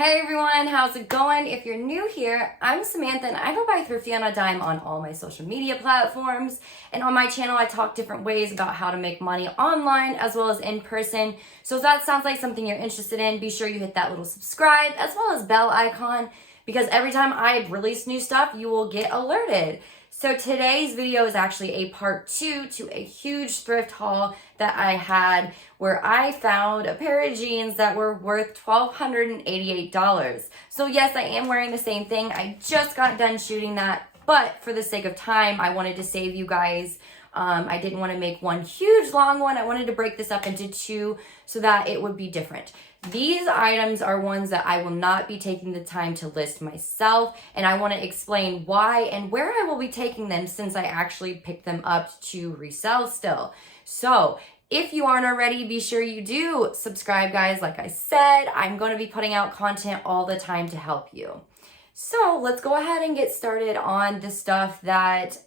Hey everyone, how's it going? If you're new here, I'm Samantha and I go by Thrifty on a Dime on all my social media platforms. And on my channel, I talk different ways about how to make money online as well as in person. So if that sounds like something you're interested in, be sure you hit that little subscribe as well as bell icon because every time I release new stuff, you will get alerted. So today's video is actually a part 2 to a huge thrift haul that I had where I found a pair of jeans that were worth $1,288. So yes, I am wearing the same thing. I just got done shooting that, but for the sake of time, I wanted to save you guys. I didn't want to make one huge long one. I wanted to break this up into 2 so that it would be different. These items are ones that I will not be taking the time to list myself, and I want to explain why and where I will be taking them since I actually picked them up to resell still. So if you aren't already, be sure you do subscribe, guys. Like I said, I'm going to be putting out content all the time to help you. So let's go ahead and get started on the stuff that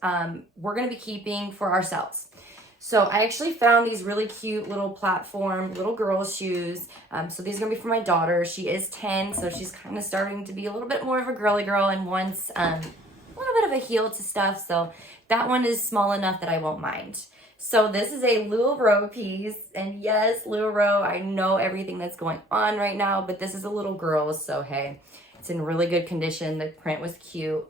we're going to be keeping for ourselves. So I actually found these really cute little platform, little girl shoes. So these are going to be for my daughter. She is 10, so she's kind of starting to be a little bit more of a girly girl and wants a little bit of a heel to stuff. So that one is small enough that I won't mind. So this is a LuLaRoe piece. And yes, LuLaRoe, I know everything that's going on right now, but this is a little girl. So hey, it's in really good condition. The print was cute.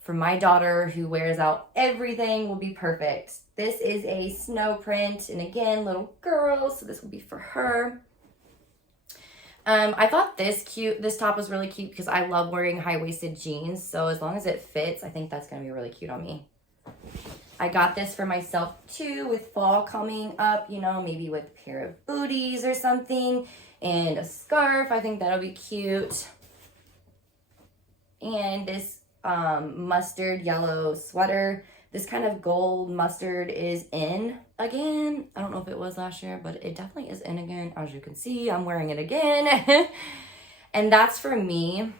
For my daughter who wears out everything will be perfect. This is a snow print, and again, little girl, so this will be for her. I thought this top was really cute because I love wearing high-waisted jeans, so as long as it fits, I think that's going to be really cute on me. I got this for myself too with fall coming up, you know, maybe with a pair of booties or something, and a scarf. I think that'll be cute. And this mustard yellow sweater. This kind of gold mustard is in again. I don't know if it was last year, but it definitely is in again. As you can see, I'm wearing it again. And that's for me,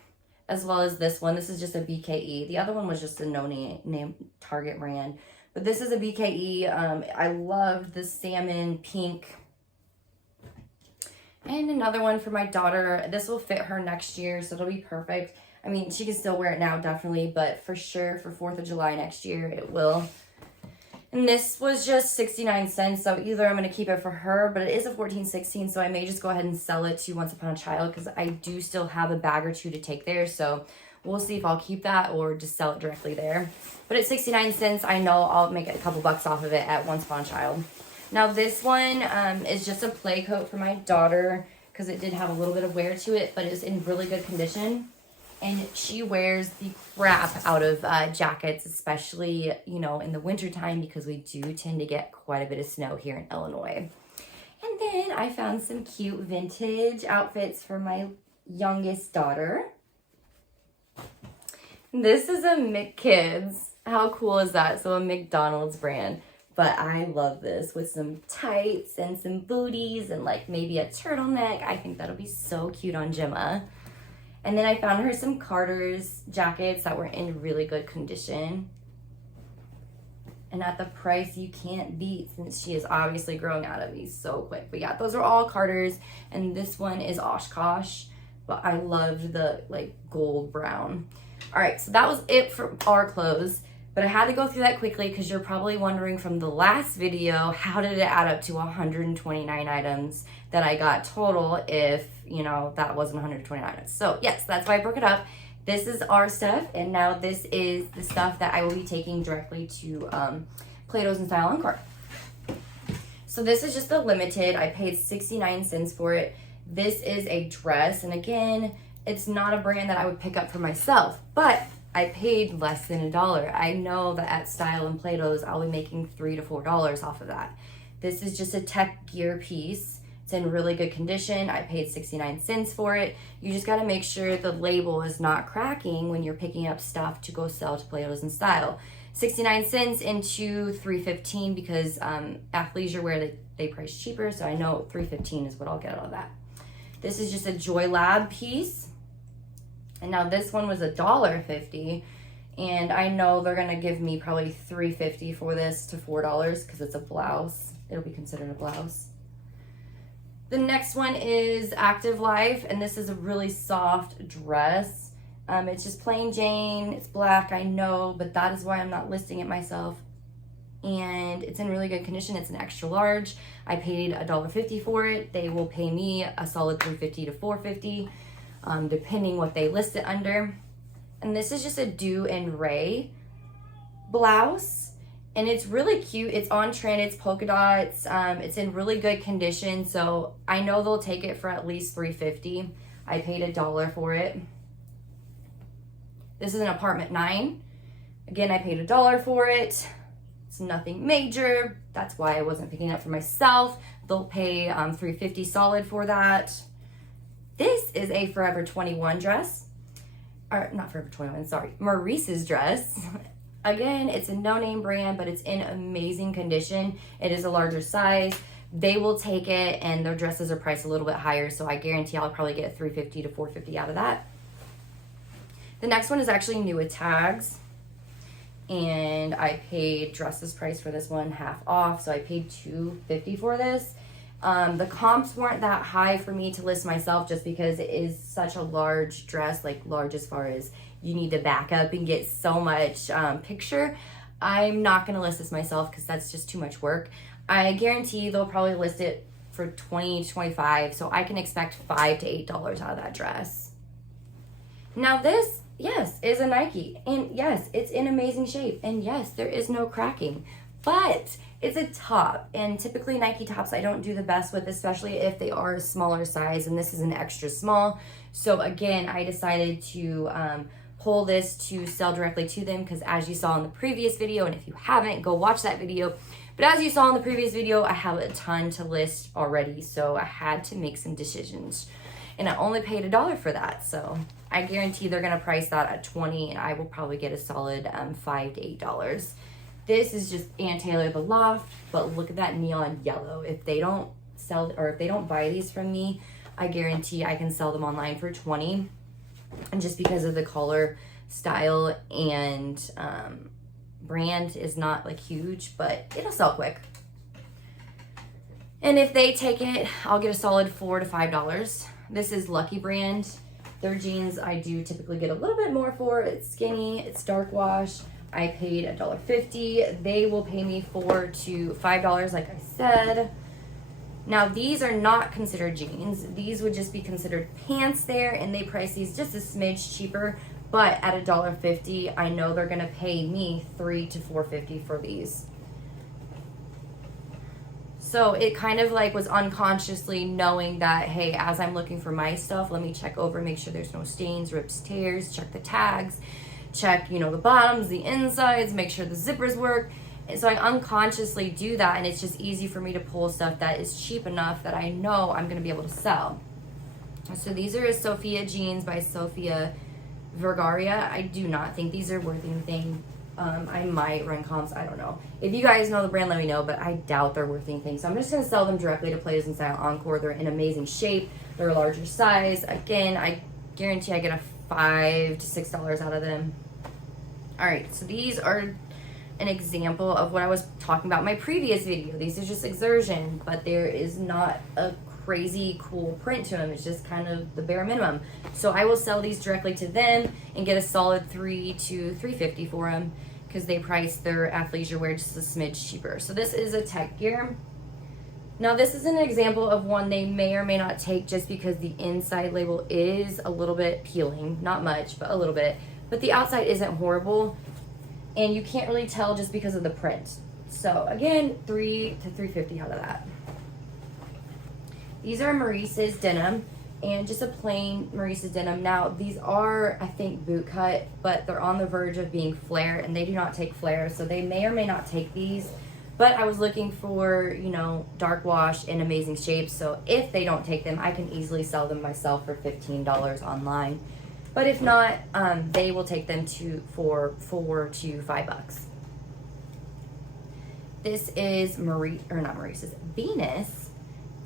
as well as this one. This is just a BKE. The other one was just a no-name Target brand. But this is a BKE. I love the salmon pink. And another one for my daughter. This will fit her next year, so it'll be perfect. I mean, she can still wear it now, definitely, but for sure for 4th of July next year, it will. And this was just 69 cents, so either I'm going to keep it for her, but it is a 14-16, so I may just go ahead and sell it to Once Upon a Child because I do still have a bag or 2 to take there, so we'll see if I'll keep that or just sell it directly there. But at 69 cents, I know I'll make a couple bucks off of it at Once Upon a Child. Now, this one is just a play coat for my daughter because it did have a little bit of wear to it, but it's in really good condition. And she wears the crap out of jackets, especially, you know, in the wintertime because we do tend to get quite a bit of snow here in Illinois. And then I found some cute vintage outfits for my youngest daughter. This is a McKids. How cool is that? So a McDonald's brand. But I love this with some tights and some booties and like maybe a turtleneck. I think that'll be so cute on Gemma. And then I found her some Carter's jackets that were in really good condition. And at the price you can't beat since she is obviously growing out of these so quick. But yeah, those are all Carter's. And this one is Oshkosh. But I loved the like gold brown. All right, so that was it for our clothes. But I had to go through that quickly because you're probably wondering from the last video, how did it add up to 129 items that I got total if, you know, that wasn't 129 items. So yes, that's why I broke it up. This is our stuff, and now this is the stuff that I will be taking directly to Plato's and Style Encore. So this is just a limited. I paid 69 cents for it. This is a dress, and again, it's not a brand that I would pick up for myself, but I paid less than $1. I know that at Style and Plato's, I'll be making $3 to $4 off of that. This is just a tech gear piece. It's in really good condition. I paid 69 cents for it. You just got to make sure the label is not cracking when you're picking up stuff to go sell to Plato's and Style. 69 cents into $3.15 because athleisure wear, they price cheaper. So I know $3.15 is what I'll get out of that. This is just a Joy Lab piece. And now this one was $1.50, and I know they're gonna give me probably $3.50 for this to $4 because it's a blouse. It'll be considered a blouse. The next one is Active Life, and this is a really soft dress. It's just plain Jane. It's black, I know, but that is why I'm not listing it myself. And it's in really good condition. It's an extra large. I paid $1.50 for it. They will pay me a solid $3.50 to $4.50, depending what they list it under. And this is just a Do and Ray blouse, and it's really cute. It's on trend. It's polka dots. It's in really good condition, so I know they'll take it for at least $3.50. I paid $1 for it. This is an apartment 9. Again, I paid $1 for it. It's nothing major. That's why I wasn't picking it up for myself. They'll pay $3.50 solid for that. This is a Forever 21 dress. Or not Forever 21, sorry. Marisa's dress. Again, it's a no-name brand, but it's in amazing condition. It is a larger size. They will take it, and their dresses are priced a little bit higher, so I guarantee I'll probably get $3.50 to $4.50 out of that. The next one is actually new with tags. And I paid dresses price for this one half off, so I paid $2.50 for this. The comps weren't that high for me to list myself, just because it is such a large dress, like large as far as you need to back up and get so much picture. I'm not gonna list this myself because that's just too much work. I guarantee they'll probably list it for $20 to $25, so I can expect $5 to $8 out of that dress. Now this, yes, is a Nike, and yes, it's in amazing shape, and yes, there is no cracking, but it's a top, and typically Nike tops I don't do the best with, especially if they are a smaller size, and this is an extra small. So again, I decided to pull this to sell directly to them, because as you saw in the previous video, and if you haven't, go watch that video, but as you saw in the previous video, I have a ton to list already, so I had to make some decisions. And I only paid $1 for that, so I guarantee they're gonna price that at $20, and I will probably get a solid $5 to $8. This is just Ann Taylor the Loft, but look at that neon yellow. If they don't sell, or if they don't buy these from me, I guarantee I can sell them online for $20. And just because of the color, style, and brand is not like huge, but it'll sell quick. And if they take it, I'll get a solid $4 to $5. This is Lucky brand. Their jeans I do typically get a little bit more for. It's skinny, it's dark wash. I paid $1.50. They will pay me $4 to $5, like I said. Now these are not considered jeans. These would just be considered pants there, and they price these just a smidge cheaper, but at $1.50, I know they're gonna pay me $3 to $4.50 for these. So it kind of like was unconsciously knowing that, hey, as I'm looking for my stuff, let me check over, make sure there's no stains, rips, tears, check the tags, check, you know, the bottoms, the insides, make sure the zippers work. And so I unconsciously do that, and it's just easy for me to pull stuff that is cheap enough that I know I'm gonna be able to sell. So these are Sofia jeans by Sofia Vergaria. I do not think these are worth anything. I might run comps, I don't know. If you guys know the brand, let me know, but I doubt they're worth anything. So I'm just gonna sell them directly to Plays and Style Encore. They're in amazing shape. They're a larger size. Again, I guarantee I get a $5 to $6 out of them. All right, so these are an example of what I was talking about in my previous video. These are just exertion, but there is not a crazy cool print to them. It's just kind of the bare minimum. So I will sell these directly to them and get a solid $3 to $3.50 for them, because they price their athleisure wear just a smidge cheaper. So this is a Tech Gear. Now this is an example of one they may or may not take, just because the inside label is a little bit peeling, not much, but a little bit, but the outside isn't horrible, and you can't really tell just because of the print. So again, $3 to $3.50 out of that. These are Marisa's Denim, and just a plain Marisa Denim. Now these are, I think, boot cut, but they're on the verge of being flare, and they do not take flare, so they may or may not take these. But I was looking for, you know, dark wash in amazing shape, so if they don't take them, I can easily sell them myself for $15 online. But if not, they will take them for $4 to $5. This is Marissa's Venus.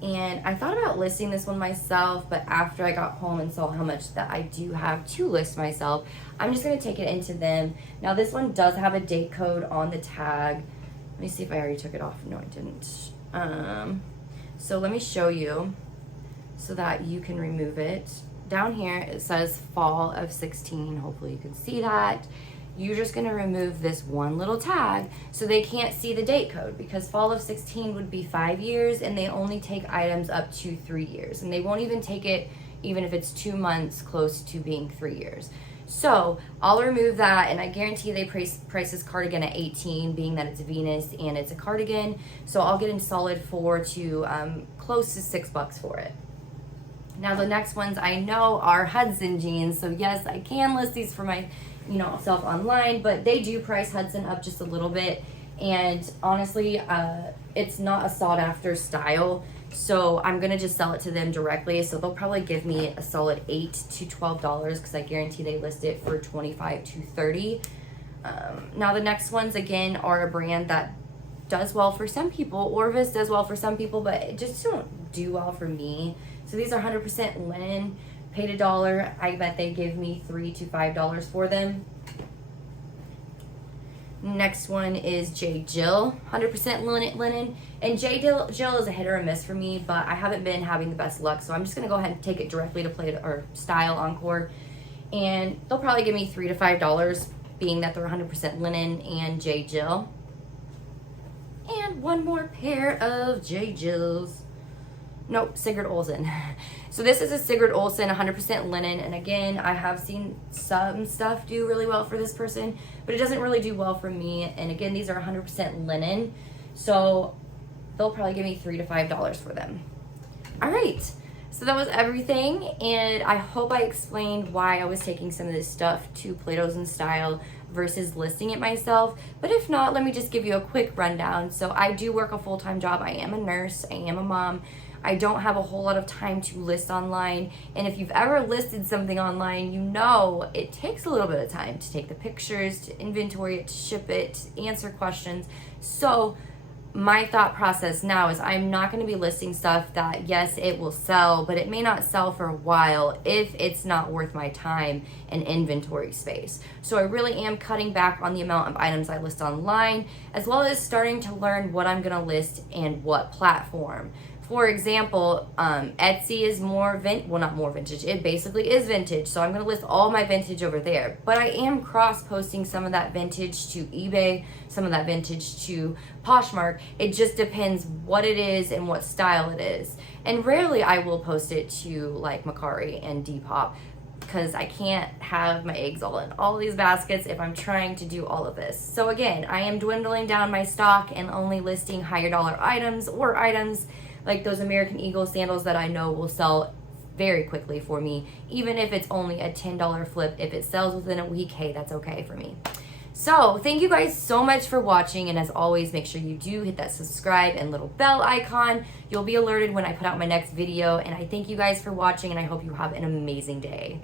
And I thought about listing this one myself, but after I got home and saw how much that I do have to list myself, I'm just gonna take it into them. Now this one does have a date code on the tag. Let me see if I already took it off. No, I didn't. So let me show you. so that you can remove it. Down here it says fall of 16. Hopefully you can see that. You're just gonna remove this one little tag so they can't see the date code, because fall of 16 would be 5 years and they only take items up to 3 years, and they won't even take it even if it's 2 months close to being 3 years. So I'll remove that, and I guarantee they price this cardigan at 18, being that it's Venus and it's a cardigan. So I'll get in solid 4 to close to $6 for it. Now the next ones I know are Hudson Jeans. So yes, I can list these for my self online, but they do price Hudson up just a little bit. And honestly, it's not a sought after style. So I'm gonna just sell it to them directly. So they'll probably give me a solid $8 to $12 because I guarantee they list it for $25 to $30. Now the next ones again are a brand that does well for some people. Orvis does well for some people, but it just don't do well for me. So these are 100% linen, paid $1. I bet they give me $3 to $5 for them. Next one is J. Jill, 100% linen. And J. Jill is a hit or a miss for me, but I haven't been having the best luck. So I'm just gonna go ahead and take it directly to Play or Style Encore. And they'll probably give me $3 to $5, being that they're 100% linen and J. Jill. And one more pair of J. Jills. Nope, Sigurd Olsen. So this is a Sigurd Olsen, 100% linen. And again, I have seen some stuff do really well for this person, but it doesn't really do well for me. And again, these are 100% linen. So they'll probably give me $3 to $5 for them. All right, so that was everything. And I hope I explained why I was taking some of this stuff to Plato's and Style versus listing it myself. But if not, let me just give you a quick rundown. So I do work a full-time job. I am a nurse, I am a mom. I don't have a whole lot of time to list online. And if you've ever listed something online, you know it takes a little bit of time to take the pictures, to inventory it, to ship it, to answer questions. So my thought process now is I'm not going to be listing stuff that, yes, it will sell, but it may not sell for a while if it's not worth my time and inventory space. So I really am cutting back on the amount of items I list online, as well as starting to learn what I'm going to list and what platform. For example, Etsy is not more vintage, it basically is vintage. So I'm gonna list all my vintage over there. But I am cross-posting some of that vintage to eBay, some of that vintage to Poshmark. It just depends what it is and what style it is. And rarely I will post it to like Mercari and Depop, because I can't have my eggs all in all these baskets if I'm trying to do all of this. So again, I am dwindling down my stock and only listing higher dollar items, or items like those American Eagle sandals that I know will sell very quickly for me. Even if it's only a $10 flip, if it sells within a week, hey, that's okay for me. So thank you guys so much for watching, and as always, make sure you do hit that subscribe and little bell icon. You'll be alerted when I put out my next video, and I thank you guys for watching, and I hope you have an amazing day.